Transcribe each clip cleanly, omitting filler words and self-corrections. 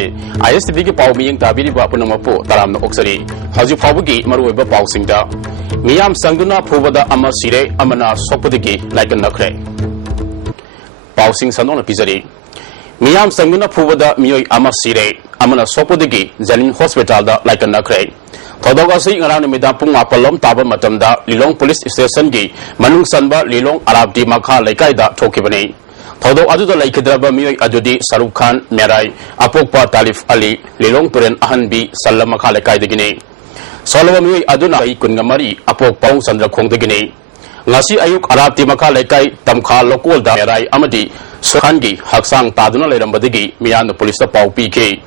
Oksari, ISTV Pau Ming Tabiri Bapunamapo, Taram Oksari, Hazu Pabugi, Maruba Pausinda, Miam Sanguna Provada Amasire, Amana Sopodiki, like a Nakre. Pausing Sanona Pizari. Miam Sanguna Provada Mui Amasire, Amana Sopodiki, Zanin Hospital, like a Nakre. Todogasi around Midapung Apolom Taba Matamda, Lilong Police Station Gi, Manung Sanba, Lilong Arab Di Maka, Lekaida, Tokibane. Todo Aduda Laikidraba Mui Adudi, Saruk Khan, Merai, Apokpa Talif Ali, Lilong Puren Ahanbi, Salamaka Lekai de Guinea. Solova Mui Aduna Kungamari, Apok Pong Sandra Kong de Guinea. Nasi Ayuk Arab Di Maka Lekai, Tamka Lokol da Merai Amadi, Sohangi, Haksang Taduna Lerambadigi, Mian the Police Pau PK.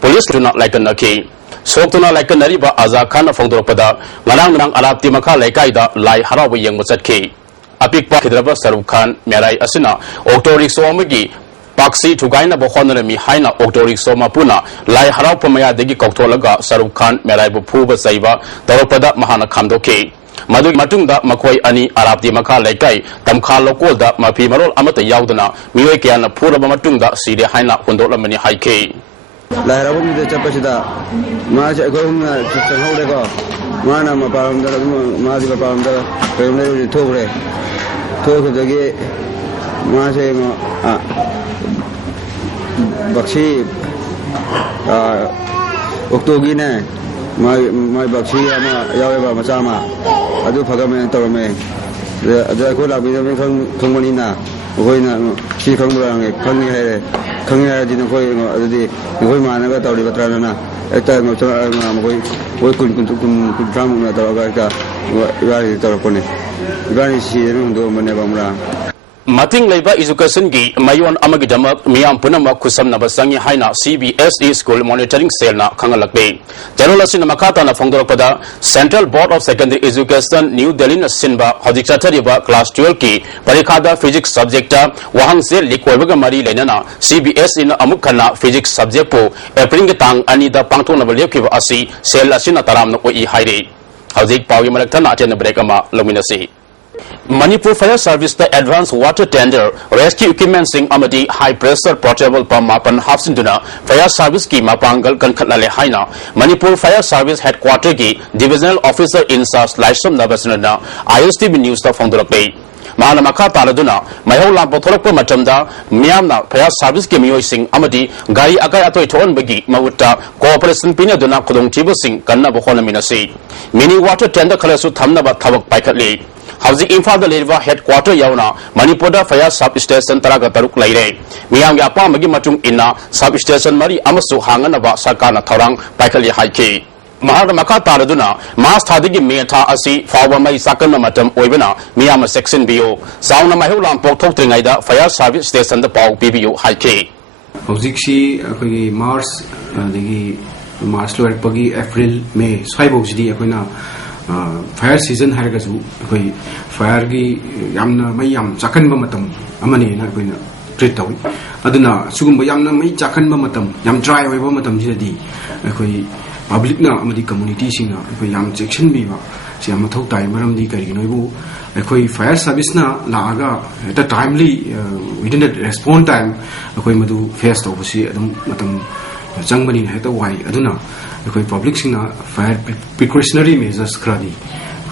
Police do not like a Naki. Soktuna like a Nariba Azakana Fondropada, Malang Arab Di Maka Lekaida, Lai Harawi Yang Musatki. Apik Pakidraba Saruk Khan, Merai Asina, Octoric Somagi, Paxi to Gaina Bohonami Haina, Octoric Soma Puna, Lai Harapamaya Degi Koktolaga, Saruk Khan, Merai Bupuba Saiva, Taropada Mahana Kandoke. Madu Matunda, Makoi Ani, Arab Di Maka Lekai, Tamka Lokolda, Mapi Marol Amata Yaudana, Muekiana Pura Matunda, Sidi Haina, Kondola Mani Haike. Lairabum the Chapasida, March Agum, Hodego, Mana Mapam, Mazi Pam, the Tore, Talk of the gay Marche Bakshi Oktogine, my Bakshi, Yava Masama, Adu Pagame Torome, the could have been Kumanina, Goina, she come around, Kanga didn't go the Goimanaga or the Trana, a time of we couldn't come at Agaga, Rari Torpone. Rari Shirum do Manevamra. Mating Labor Education Gi, Mayon Amagidama, Miam Punama Kusam Nabasangi Haina, CBSE School Monitoring Cell na Kangalak Bay. General Sinamakata na Fongdopada, Central Board of Secondary Education, New Delhi na Sinba, Hodichatariba, Class 12 Ki, Parikada Physics Subjecta, Wahang Se Likwaga Mari Lenana, CBSE na Amukana Physics Subject po, Epringatang Anida Pangtona Valiokiva Asi, Sel Asina Taram no I Haide. Hodik Pawi Malakana attend the Brekama, Luminasi. Manipur Fire Service the Advanced Water Tender Rescue Equipment Sing Amadi High Pressure Portable Pump Mapan Hafsinduna Fire Service Ki Mapangal Kankatale Haina Manipur Fire Service Headquarter Ki Divisional Officer Insas Laisam Nabasanana ISTV News the Fondorapay Mahanamaka Taladuna Mahola Botorapa Matamda Miamna Fire Service Ki Mio Sing Amadi Gari Akai Atoi Ton Bagi Mawuta Cooperation Pina Duna Kodong Tibu Sing Kanna Bohona Minasi Mini Water Tender Kalasu Tamna Batavak Paikatli Housing Info the Leva Headquarter Yauna, Manipoda Fire Substation Taraga Taruk Laire, Miam Yapa Magimatum Inna, Substation Mari Amasu Hanganaba Sakana Tarang, Paikali Haiki. Maharamaka Taraduna, Mas Tadigi Meta Asi, Fawa Mai Sakana Matam Oivana, Miama Section BO, Sauna Mahulam Poto Tringaida, Fire Service Station the Pau PBU Haiki. Hoziksi, Mars, the Mars Pagi, April, May, Swibosdi, Fire season Hargazu, Fire Yamna Mayam, Chakan Bamatam, Amani, treat away. Aduna, Sugumba Yamna May Chakan Bamatam, Yam dry away Bamatam Jadi, public na Amadi community singer, Yam section Biva, Siamato time, Maram di Karino, fire service na Laga, at a timely, within the response time, Madu first oversee Matam Jangmani had a why, Aduna. Public sing fire precautionary measures cradi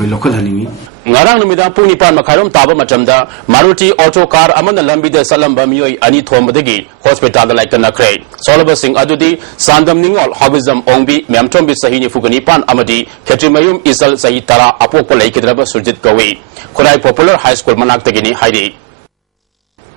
local halimi Ngarang Namida Punipan Makaram Taba Matamda Maruti Auto Car Amana Lambida Salamba Mui Ani Tomadegi Hospital like Nakre Solaba Sing Adudi Sandam Ningol Hobism Ongbi Mamtombi Sahini Fuganipan Amadi Ketrimayum Isal Sayitara Apopo Lake Draba Surjit Gawi Kurai Popular High School Manaktegini Heidi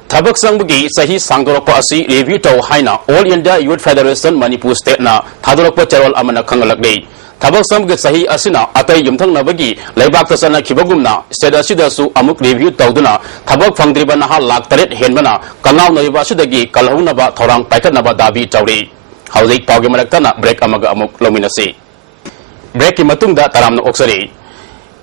Tabak Sangbugi Sahi Sangoropa Asi Review to Haina All India Youth Federation Manipur State na Tadoropa Charol Amana Kangalak Day Tabak Sangbugi Sahi Asina Atay Yumtang Nabagi Laibak Tasana Kibagumna State Asidasu Amuk Review Tauduna Tabak Fangdribanaha Lak Taret Henmana Kanao Naivashidagi Kalahunaba Torang Paikanaba Davi Tauri Haudik Paugamalaktana Break Amaga Amuk Lominasi Break Matunda Taram Oksari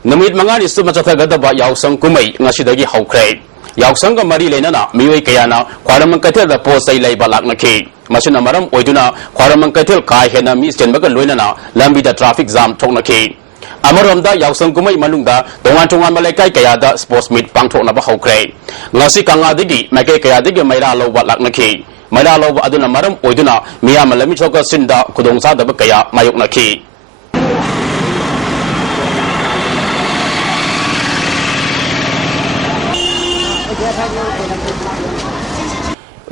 Namid Mangani Sumachatagadaba Yausang Kumay Nasidagi Haukray Yausanga Mari Lenana, Mui Kayana, Quaramankatel the post a labor laknaki, Machina Maram Oiduna, Quaramankatel Kai Hena Mist and Magaluna, Lambi the traffic jam Tonaki. Amaronda Yausangumay Malunga, Dongantunga Malakai Kayada, sports meet Pangtona Bahokray. Nasi Kangadigi, Make Kayadigi Maira Lo Watlaknaki. ꯃꯩꯔꯥ ꯂꯧꯕ ꯑꯗꯨꯅ ꯃꯔꯝ ꯑꯣꯏꯗꯨꯅ ꯃꯤꯌꯥꯝꯅ ꯂꯝꯕꯤ ꯊꯣꯛꯀ ꯁꯤꯟꯗ ꯈꯨꯗꯣꯡꯆꯥꯗꯕ ꯀꯌꯥ ꯃꯥꯌꯣꯛꯅꯈꯤ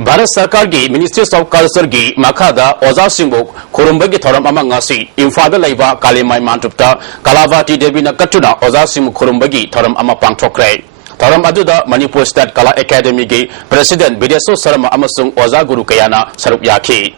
Bharat Sarkar gi Ministry of Culture gi Makada Oza Singbo Kurumbagi Thoram ama ngasi Imphal da laiba Kalimai Mantupta Kalavati Devi na katuna Oza Singbo Kurumbagi Thoram ama pangthokre Thoram aduda Manipur State Kala Academy gi President Bideso Sarama amasung Oza Guru Kayana sarup yakhi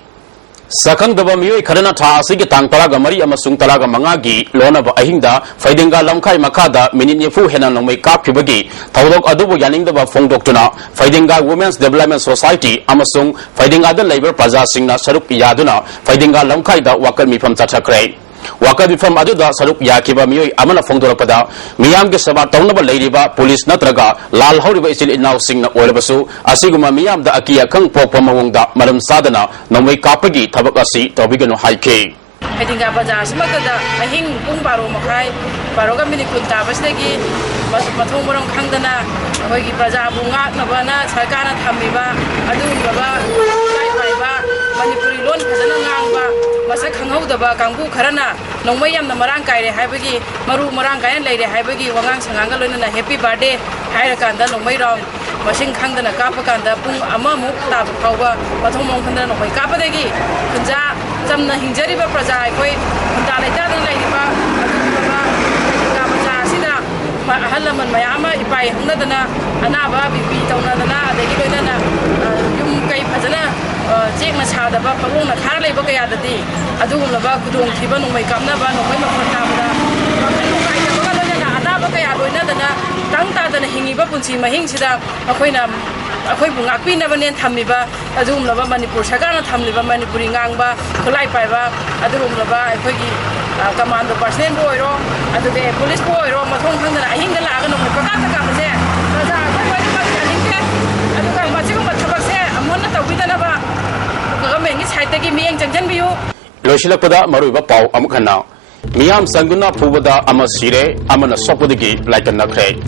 Sakang daba miyoi kharana tha asigi tang taraga mari amasung taraga mangagi lonaba ahingda Faidinga lamkhai makada minit nifu hena nomai kapkhibagi thawdok adubu yaningdaba phongdoktuna Faidinga Women's Development Society amasung Faidinga da labor praja singna sarup yaduna Faidinga lamkhai da wakar mifam chathakre Wakar mifam aduda sarup yakiba miyoi amana phongdorapada miyam ge saba tawnaba leiriba police natraga lal horiba isil inaw singna oirabasu asiguma miyam da akiya khang pokpa mawongda maram sadana nomai kapagi thabak asi tobigano haike Faidinga baja simakada ahing pung baro makai baro ga mini kun tabasdagi mathong borong khangdana hoigi baja bunga nabana sarkana thamiba adu baba baiba Manipuri lon phajana ngangba masa khanghauda kangbu kharana nongmai yamna marang kaire haibagi maru marang kayan leire haibagi wangang sanganga loina happy birthday haira kanda nongmai rong masing khangdana kapa kanda pung ama muk tab phawba mathong mong khandana nongmai kapa degi kunja jamna hingjariba praja koi hunda leita da leiriba baba ka praja sida halaman mayama ipai hangdana anaba bibi tawnadana adegi loina yum kai phajana Jek na chada ba pagong na khar lei ba kaya dati adugum ba kudong thiba nomai kamna ba nomai makhon ta ba kan kai ta ba lo na ada ba kaya loina dana tang ta dana hingi ba punchi mahing sida akhoina akhoi bunga pi na ba nen thammi ba adugum ba Manipur sarkar na thamli ba Manipuri ngang ba khlai pai ba adugum ba akhoi gi commando personnel bo ro aduge police bo ro mathong thang dana ahinga la ga nomai paka ta ka ba se raja akhoi ba ba ahinga aduga ma chi ba thabak se amon na tawi dana ba Loshilakpada Maruba Pau Amukana Miam Sanguna Pubada Amasire Amana Sopodigi like a nakre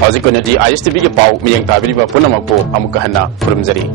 How's it gonna do? ISTV Pau Miang Tabiba Punamapo Amukahana from Zari.